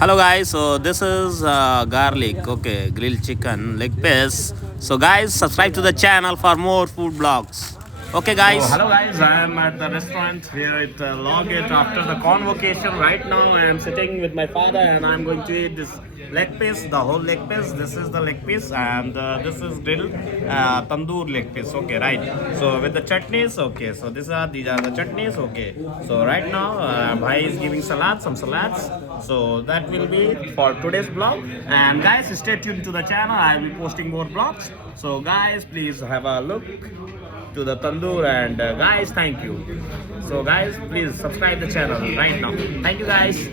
Hello guys, so this is garlic, okay, grilled chicken, leg piece. So guys, subscribe to the channel for more food blogs. Okay So guys. hello guys, I am at the restaurant here at Lawgate after the convocation. Right now I am sitting with my father and I am going to eat this leg piece, the whole leg piece. This is the leg piece and this is grilled tandoor leg piece. Okay, right. So with the chutneys, okay. So these are the chutneys, okay. So right now Bhai is giving salad, some salads. So that will be for today's vlog. And guys, stay tuned to the channel. I will be posting more vlogs. So guys, please have a look to the tandoor and guys, thank you. So guys, please subscribe the channel right now. Thank you guys.